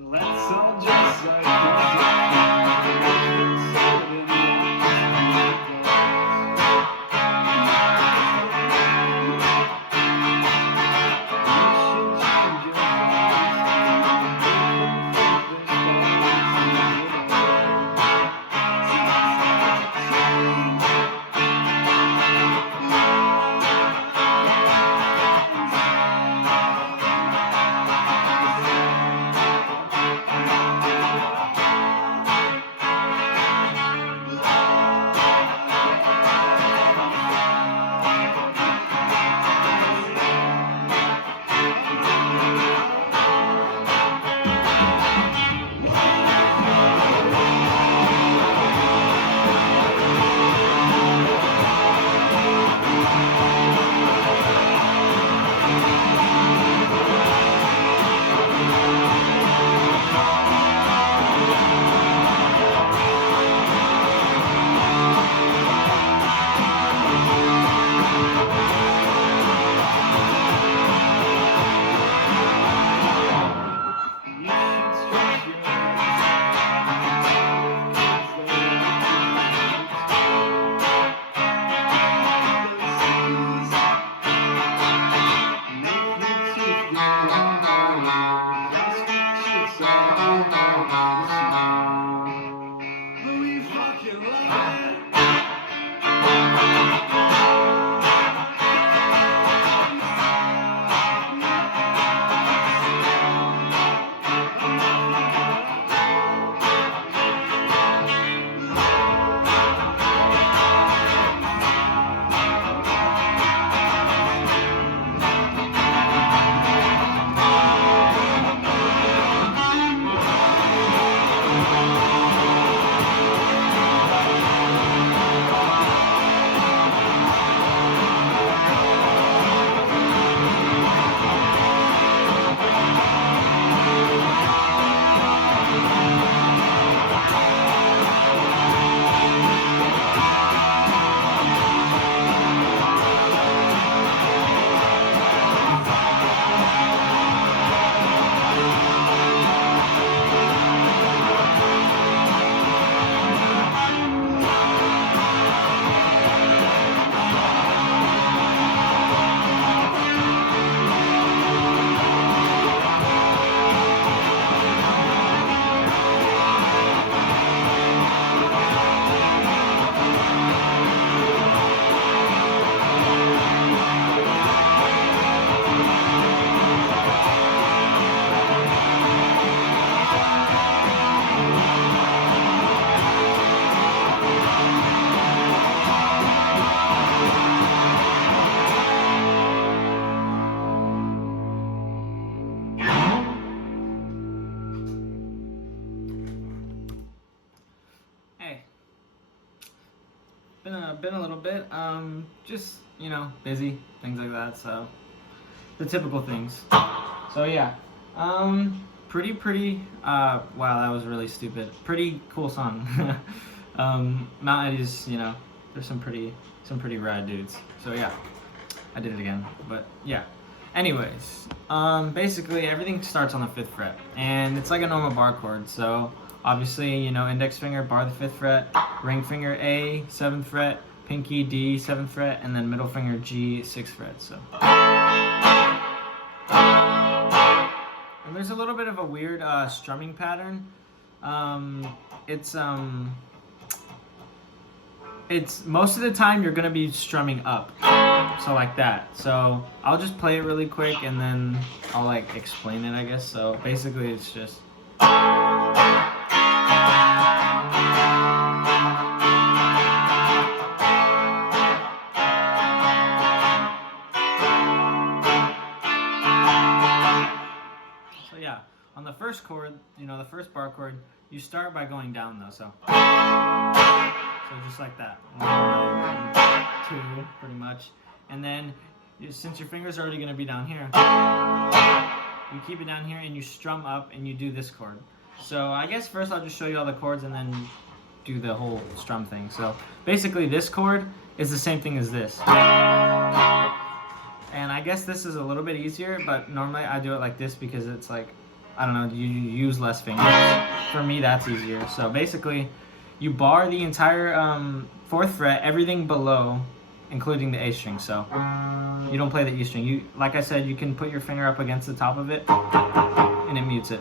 Let's all just been a little bit, just, you know, busy, things like that, so, the typical things. So yeah, wow, that was really stupid. Pretty cool song. Mount Eddy's, you know, there's some pretty rad dudes. So yeah, I did it again, but yeah. Anyways, basically everything starts on the 5th fret, and it's like a normal bar chord, so obviously, you know, index finger, bar the 5th fret, ring finger A, 7th fret, pinky D, 7th fret, and then middle finger G, 6th fret, so. And there's a little bit of a weird strumming pattern. It's most of the time you're gonna be strumming up, so like that. So I'll just play it really quick and then I'll like explain it, I guess. So basically it's just. So yeah, on the first chord, you know, the first bar chord, you start by going down though, so. So just like that. 1, 2, pretty much. And then, since your finger's already going to be down here, you keep it down here and you strum up and you do this chord. So I guess first I'll just show you all the chords and then do the whole strum thing. So basically this chord is the same thing as this. And I guess this is a little bit easier, but normally I do it like this because it's like I don't know, you use less fingers. For me, that's easier. So basically, you bar the entire 4th fret, everything below, including the A string. So you don't play the E string. You, like I said, you can put your finger up against the top of it, and it mutes it.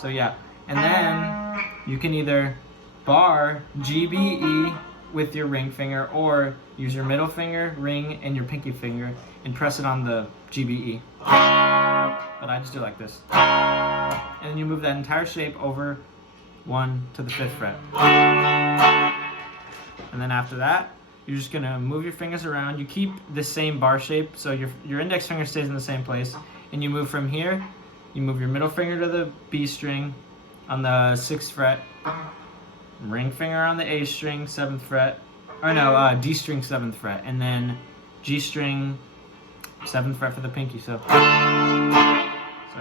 So yeah, and then you can either bar G, B, E with your ring finger, or use your middle finger, ring, and your pinky finger, and press it on the G, B, E. But I just do it like this. And then you move that entire shape over 1 to the 5th fret. And then after that, you're just gonna move your fingers around. You keep the same bar shape, so your index finger stays in the same place. And you move from here, you move your middle finger to the B string on the 6th fret, ring finger on the A string, 7th fret, or no, D string, 7th fret, and then G string, 7th fret for the pinky. So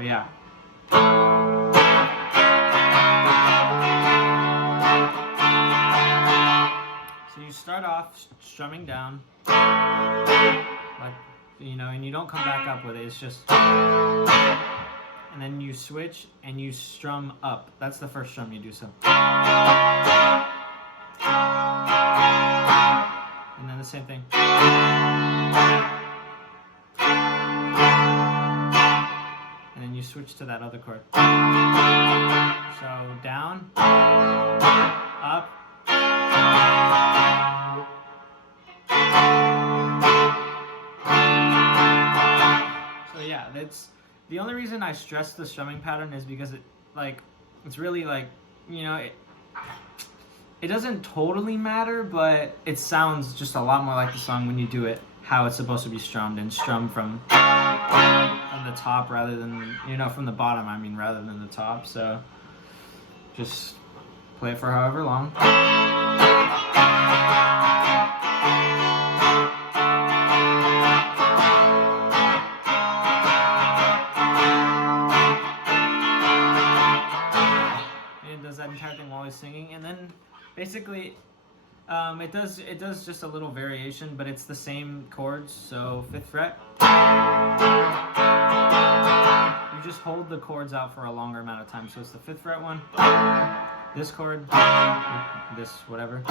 yeah. So you start off strumming down, like, you know, and you don't come back up with it. It's just, and then you switch and you strum up. That's the first strum you do. So, and then the same thing. And then you switch to that other chord. So down, up. So yeah, that's the only reason I stress the strumming pattern is because it's really like, you know, it doesn't totally matter, but it sounds just a lot more like the song when you do it how it's supposed to be strummed, and strummed from the top rather than, you know, from the bottom, I mean, rather than the top. So just play it for however long. It does that entire thing while he's singing, and then basically it does just a little variation, but it's the same chords. So 5th fret, you just hold the chords out for a longer amount of time. So it's the 5th fret one, this chord, this whatever,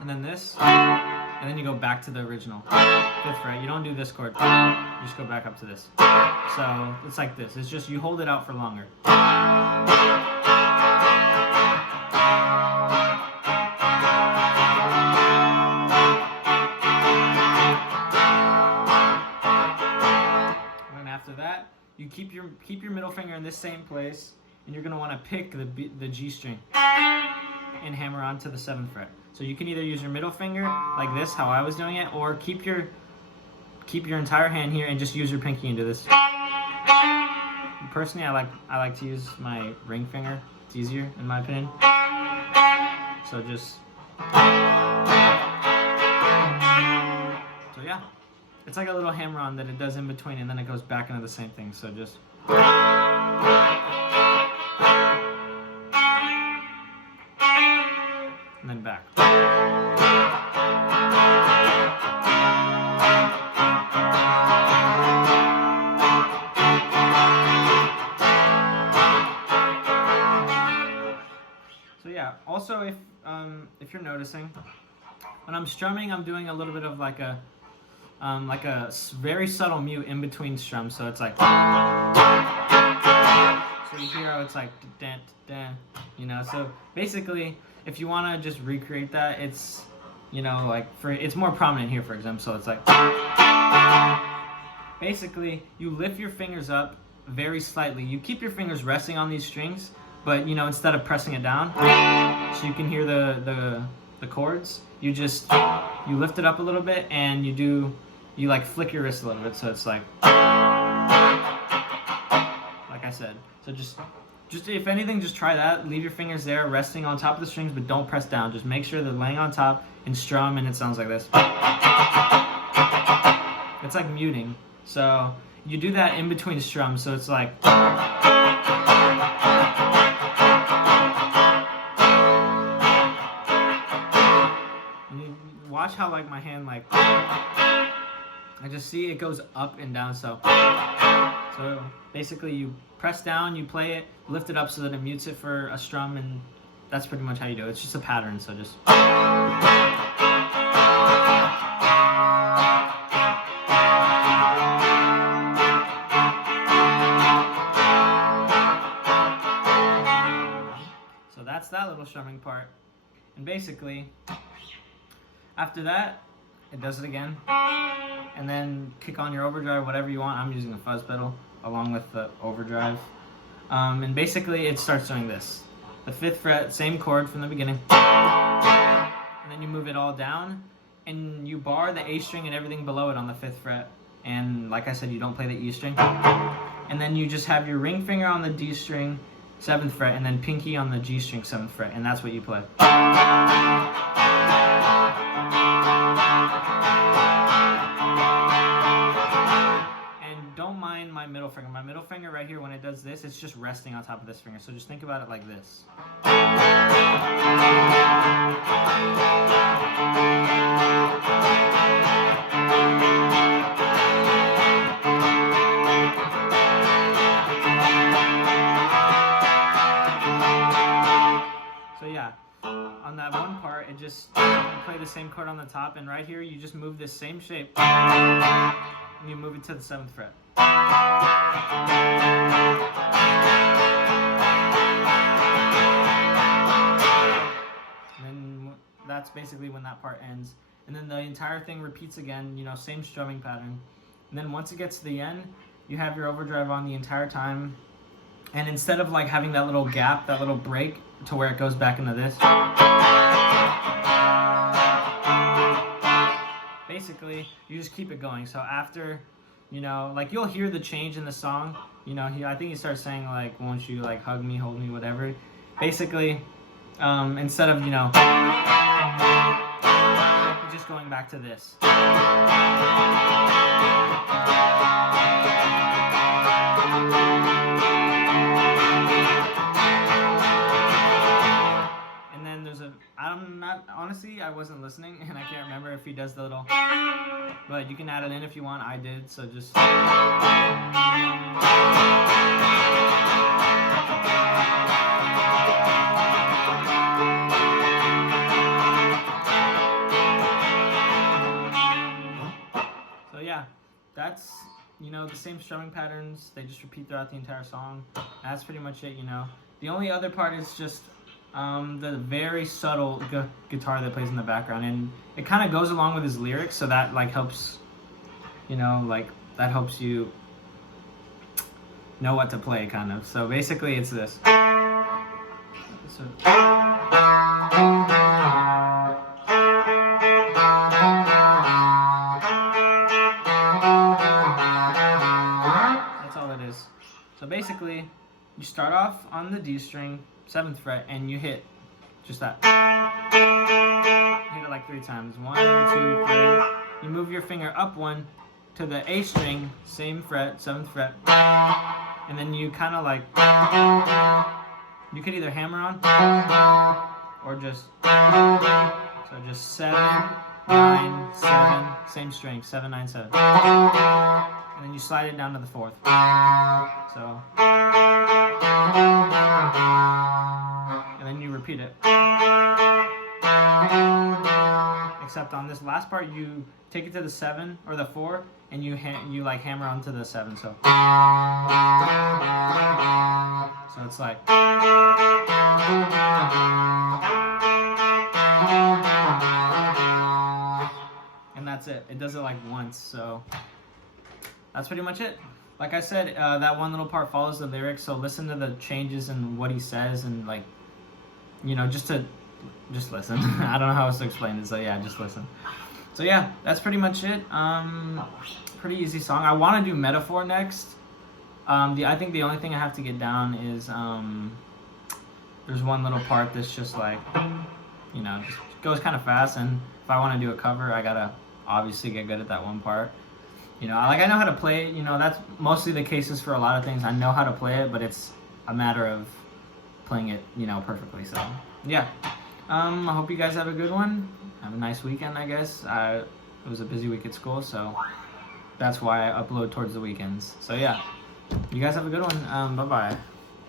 and then this, and then you go back to the original 5th fret. You don't do this chord, you just go back up to this. So it's like this. It's just you hold it out for longer. You keep your middle finger in this same place, and you're gonna want to pick the G string and hammer onto the 7th fret. So you can either use your middle finger like this, how I was doing it, or keep your entire hand here and just use your pinky into this. Personally, I like to use my ring finger. It's easier in my opinion. So just yeah. It's like a little hammer-on that it does in between, and then it goes back into the same thing. So just. And then back. So yeah, also if you're noticing, when I'm strumming, I'm doing a little bit of like a very subtle mute in between strums. So it's like, so you hear how it's like, you know. So basically, if you want to just recreate that, it's, you know, like it's more prominent here, for example. So it's like, basically, you lift your fingers up very slightly. You keep your fingers resting on these strings, but, you know, instead of pressing it down, so you can hear the chords, you lift it up a little bit, and you like flick your wrist a little bit, so it's like I said. So just if anything, just try that. Leave your fingers there, resting on top of the strings, but don't press down. Just make sure they're laying on top and strum, and it sounds like this. It's like muting. So you do that in between strums, so it's like. And you watch how like my hand like. I just see it goes up and down, so basically you press down, you play it, lift it up so that it mutes it for a strum, and that's pretty much how you do it. It's just a pattern, so just. So that's that little strumming part. And basically, after that, it does it again. And then kick on your overdrive, whatever you want. I'm using a fuzz pedal along with the overdrive. And basically, it starts doing this. The 5th fret, same chord from the beginning. And then you move it all down, and you bar the A string and everything below it on the 5th fret. And like I said, you don't play the E string. And then you just have your ring finger on the D string, 7th fret, and then pinky on the G string, 7th fret, and that's what you play. And don't mind my middle finger. My middle finger right here, when it does this, it's just resting on top of this finger. So just think about it like this. On that one part, it just play the same chord on the top, and right here you just move this same shape and you move it to the 7th fret. And then that's basically when that part ends. And then the entire thing repeats again, you know, same strumming pattern. And then once it gets to the end, you have your overdrive on the entire time. And instead of like having that little gap, that little break to where it goes back into this, basically you just keep it going. So after, you know, like you'll hear the change in the song. You know, I think he starts saying like, won't you like hug me, hold me, whatever. Basically, instead of, you know, just going back to this. Honestly, I wasn't listening, and I can't remember if he does the little, but you can add it in if you want. I did, so just. So yeah, that's, you know, the same strumming patterns. They just repeat throughout the entire song. That's pretty much it, you know. The only other part is just the very subtle guitar that plays in the background, and it kind of goes along with his lyrics, so that like helps, you know, like that helps you know what to play, kind of. So basically it's this. So, that's all it is. So basically you start off on the D string, 7th fret, and you hit just that. Hit it like 3 times. 1, 2, 3. You move your finger up 1 to the A string, same fret, 7th fret, and then you kind of like, you could either hammer on or just, so just 7, 9, 7, same string, 7, 9, 7, and then you slide it down to the 4th. So. And then you repeat it. Except on this last part, you take it to the 7 or the 4, and you like hammer onto the 7. So it's like. And that's it. It does it like once. So that's pretty much it. Like I said, that one little part follows the lyrics, so listen to the changes in what he says, and like, you know, just listen. I don't know how else to explain it, so yeah, just listen. So yeah, that's pretty much it. Pretty easy song. I want to do Metaphor next. I think the only thing I have to get down is there's one little part that's just like, you know, just goes kind of fast, and if I want to do a cover, I gotta obviously get good at that one part. You know, like I know how to play it, you know, that's mostly the cases for a lot of things. I know how to play it, but it's a matter of playing it, you know, perfectly. So, yeah. I hope you guys have a good one. Have a nice weekend, I guess. It was a busy week at school, so that's why I upload towards the weekends. So, yeah. You guys have a good one. Bye-bye.